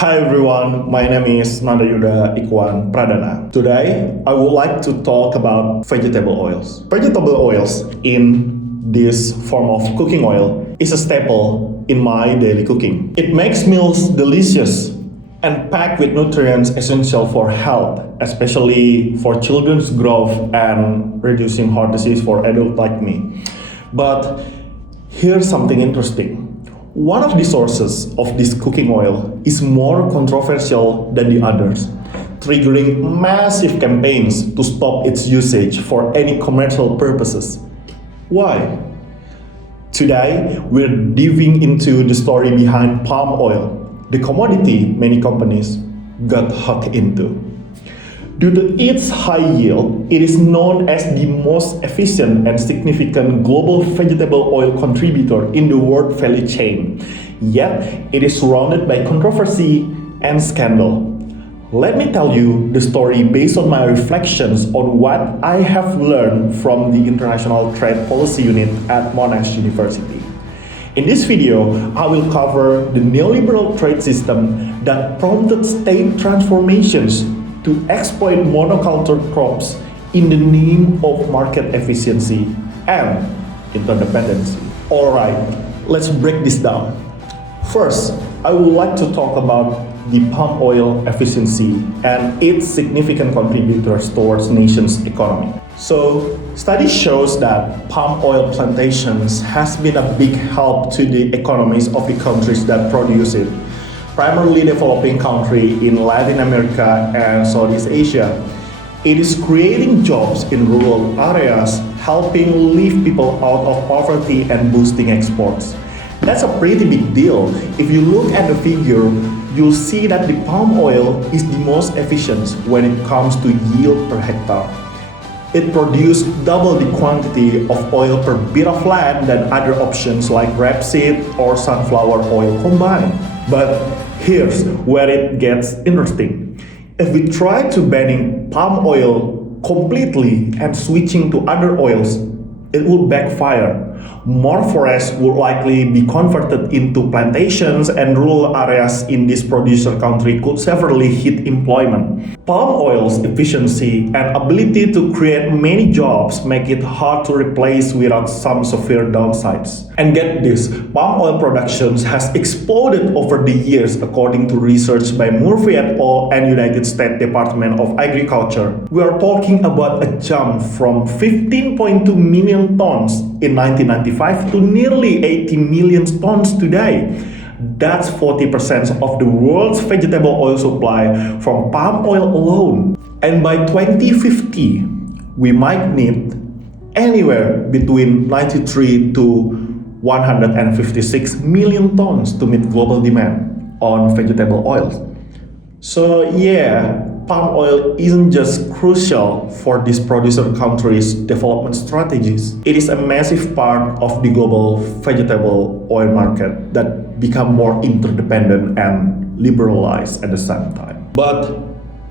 Hi everyone, my name is Nadayuda Ikwan Pradana. Today, I would like to talk about vegetable oils. Vegetable oils in this form of cooking oil is a staple in my daily cooking. It makes meals delicious and packed with nutrients essential for health, especially for children's growth and reducing heart disease for adults like me. But here's something interesting. One of the sources of this cooking oil is more controversial than the others, triggering massive campaigns to stop its usage for any commercial purposes. Why? Today, we're diving into the story behind palm oil, the commodity many companies got hooked into. Due to its high yield, it is known as the most efficient and significant global vegetable oil contributor in the world value chain. Yet, it is surrounded by controversy and scandal. Let me tell you the story based on my reflections on what I have learned from the International Trade Policy Unit at Monash University. In this video, I will cover the neoliberal trade system that prompted state transformations to exploit monoculture crops in the name of market efficiency and interdependency. Alright, let's break this down. First, I would like to talk about the palm oil efficiency and its significant contributors towards nation's economy. So, study shows that palm oil plantations has been a big help to the economies of the countries that produce it, primarily developing countries in Latin America and Southeast Asia. It is creating jobs in rural areas, helping lift people out of poverty and boosting exports. That's a pretty big deal. If you look at the figure, you'll see that the palm oil is the most efficient when it comes to yield per hectare. It produces double the quantity of oil per bit of land than other options like rapeseed or sunflower oil combined. But here's where it gets interesting. If we try to banning palm oil completely and switching to other oils, it will backfire. More forests will likely be converted into plantations, and rural areas in this producer country could severely hit employment. Palm oil's efficiency and ability to create many jobs make it hard to replace without some severe downsides. And get this, palm oil production has exploded over the years according to research by Murphy et al. And United States Department of Agriculture. We are talking about a jump from 15.2 million tons in 1995 to nearly 80 million tons today. That's 40% of the world's vegetable oil supply from palm oil alone. And by 2050, we might need anywhere between 93 to 156 million tons to meet global demand on vegetable oils. So yeah, palm oil isn't just crucial for these producer countries' development strategies. It is a massive part of the global vegetable oil market that become more interdependent and liberalized at the same time. But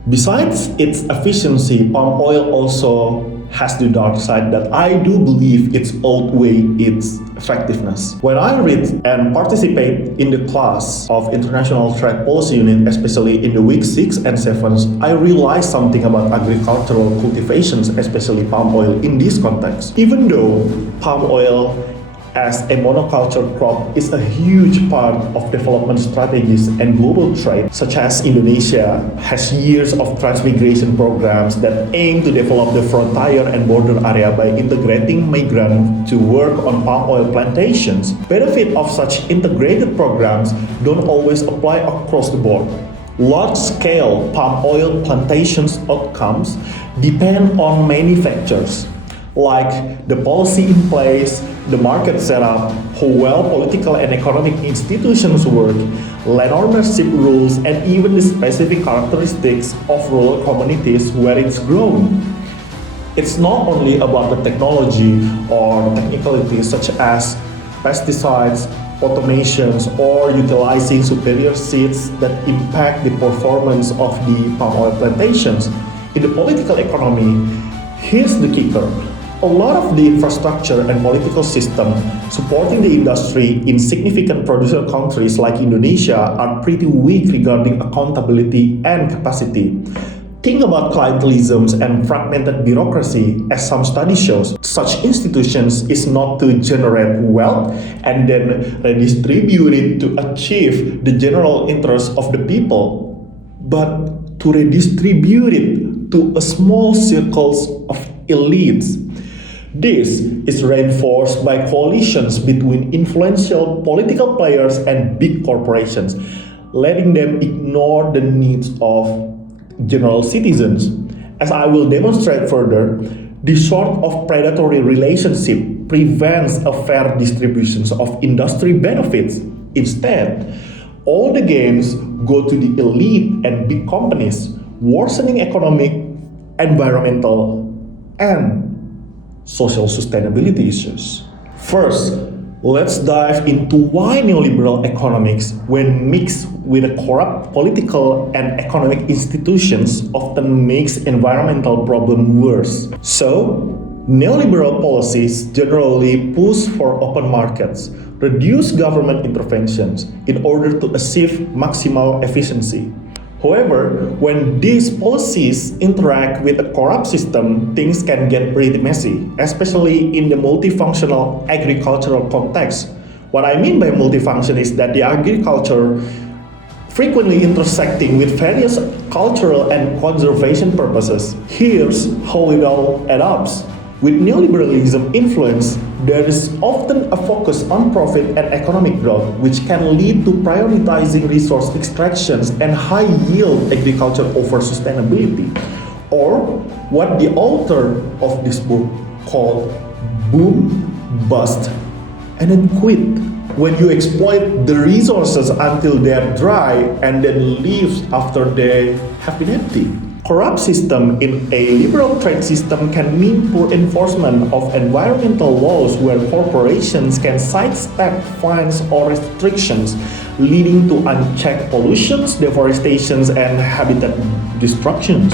besides its efficiency, palm oil also has the dark side that I do believe it's outweigh its effectiveness. When I read and participate in the class of International Trade Policy Unit, especially in the week 6 and 7, I realized something about agricultural cultivations, especially palm oil in this context. Even though palm oil as a monoculture crop is a huge part of development strategies and global trade, such as Indonesia has years of transmigration programs that aim to develop the frontier and border area by integrating migrants to work on palm oil plantations. Benefit of such integrated programs don't always apply across the board. Large-scale palm oil plantations outcomes depend on many factors, like the policy in place, the market setup, how well political and economic institutions work, land ownership rules, and even the specific characteristics of rural communities where it's grown. It's not only about the technology or technicalities such as pesticides, automations, or utilizing superior seeds that impact the performance of the palm oil plantations. In the political economy, here's the kicker. A lot of the infrastructure and political system supporting the industry in significant producer countries like Indonesia are pretty weak regarding accountability and capacity. Think about clientelism and fragmented bureaucracy. As some study shows, such institutions is not to generate wealth and then redistribute it to achieve the general interest of the people, but to redistribute it to a small circles of elites. This is reinforced by coalitions between influential political players and big corporations, letting them ignore the needs of general citizens. As I will demonstrate further, this sort of predatory relationship prevents a fair distribution of industry benefits. Instead, all the gains go to the elite and big companies, worsening economic, environmental, and social sustainability issues. First, let's dive into why neoliberal economics, when mixed with a corrupt political and economic institutions, often makes environmental problems worse. So, neoliberal policies generally push for open markets, reduce government interventions in order to achieve maximal efficiency. However, when these policies interact with a corrupt system, things can get pretty messy, especially in the multifunctional agricultural context. What I mean by multifunction is that the agriculture frequently intersecting with various cultural and conservation purposes. Here's how it all adds up. With neoliberalism influence, there is often a focus on profit and economic growth, which can lead to prioritizing resource extractions and high-yield agriculture over sustainability, or what the author of this book called boom, bust, and then quit. When you exploit the resources until they're dry and then leave after they have been empty. Corrupt system in a liberal trade system can mean poor enforcement of environmental laws where corporations can sidestep fines or restrictions, leading to unchecked pollutions, deforestations, and habitat destructions.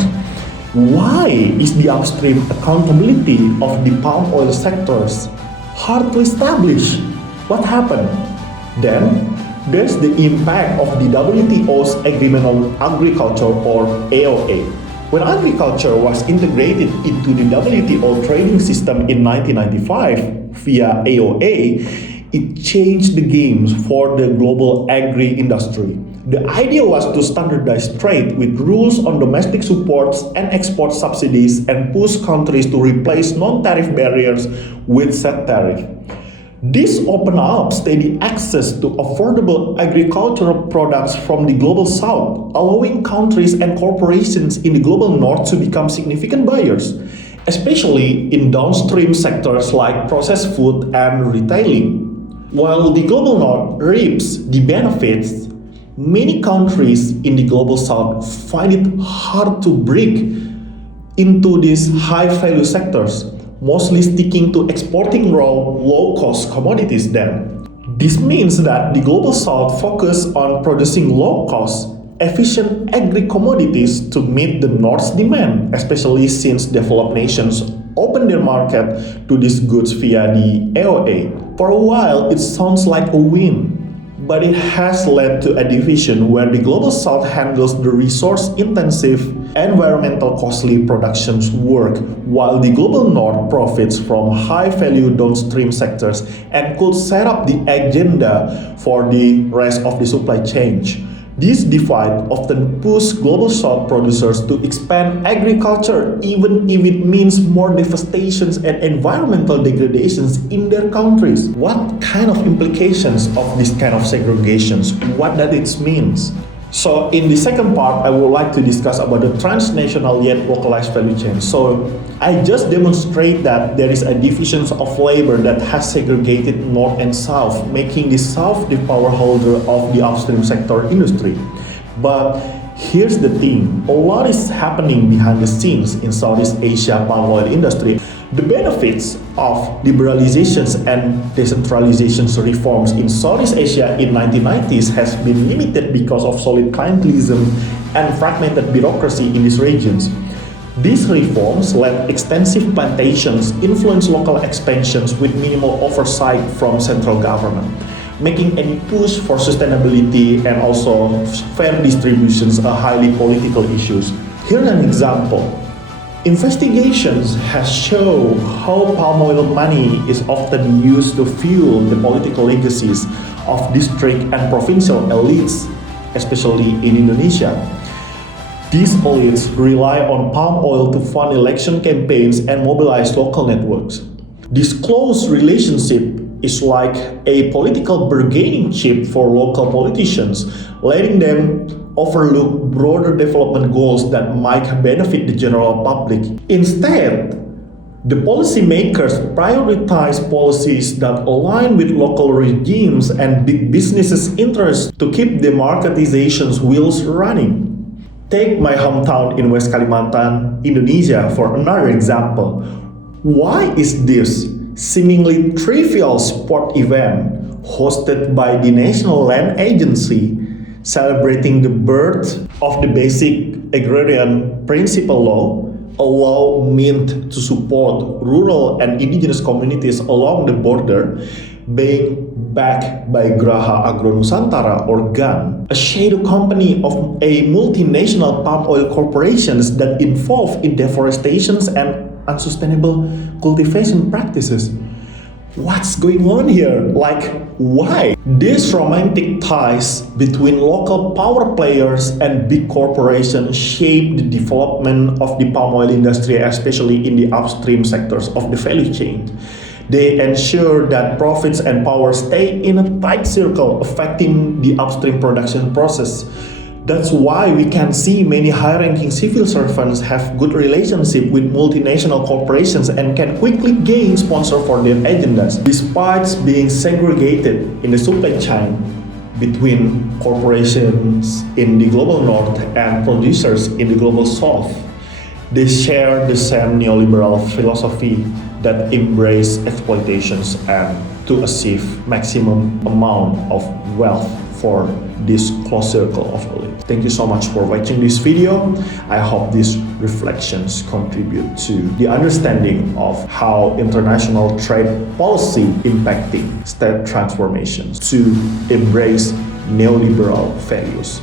Why is the upstream accountability of the palm oil sectors hard to establish? What happened? Then, there's the impact of the WTO's Agreement on Agriculture, or AOA. When agriculture was integrated into the WTO trading system in 1995 via AOA, it changed the game for the global agri-industry. The idea was to standardize trade with rules on domestic supports and export subsidies and push countries to replace non-tariff barriers with set tariff. This opened up steady access to affordable agricultural products from the global south, allowing countries and corporations in the global north to become significant buyers, especially in downstream sectors like processed food and retailing. While the global north reaps the benefits, many countries in the global south find it hard to break into these high-value sectors, mostly sticking to exporting raw, low-cost commodities then. This means that the global south focus on producing low-cost, efficient agri-commodities to meet the north's demand, especially since developed nations open their market to these goods via the AOA. For a while, it sounds like a win, but it has led to a division where the global south handles the resource-intensive, environmental costly productions work, while the global north profits from high-value downstream sectors and could set up the agenda for the rest of the supply chain. This divide often pushes global south producers to expand agriculture even if it means more devastations and environmental degradations in their countries. What kind of implications of this kind of segregations? What does it mean? So in the second part, I would like to discuss about the transnational yet localized value chain. So I just demonstrate that there is a division of labor that has segregated North and South, making the South the power holder of the upstream sector industry. But here's the thing, a lot is happening behind the scenes in Southeast Asia palm oil industry. The benefits of liberalizations and decentralizations reforms in Southeast Asia in 1990s has been limited because of solid clientelism and fragmented bureaucracy in these regions. These reforms let extensive plantations influence local expansions with minimal oversight from central government, making any push for sustainability and also fair distributions a highly political issue. Here's an example. Investigations have shown how palm oil money is often used to fuel the political legacies of district and provincial elites, especially in Indonesia. These elites rely on palm oil to fund election campaigns and mobilize local networks. This close relationship is like a political bargaining chip for local politicians, letting them overlook broader development goals that might benefit the general public. Instead, the policymakers prioritize policies that align with local regimes and big businesses' interests to keep democratization's wheels running. Take my hometown in West Kalimantan, Indonesia, for another example. Why is this seemingly trivial sport event hosted by the National Land Agency celebrating the birth of the basic agrarian principle law, a law meant to support rural and indigenous communities along the border, being backed by Graha Agro Nusantara or GAN, a shadow company of a multinational palm oil corporations that involved in deforestation and unsustainable cultivation practices. What's going on here? Like, why? These romantic ties between local power players and big corporations shape the development of the palm oil industry, especially in the upstream sectors of the value chain. They ensure that profits and power stay in a tight circle, affecting the upstream production process. That's why we can see many high-ranking civil servants have good relationship with multinational corporations and can quickly gain sponsor for their agendas, despite being segregated in the supply chain between corporations in the global north and producers in the global south. They share the same neoliberal philosophy that embrace exploitations and to achieve maximum amount of wealth for this close circle of elite. Thank you so much for watching this video. I hope these reflections contribute to the understanding of how international trade policy impacting state transformations to embrace neoliberal values.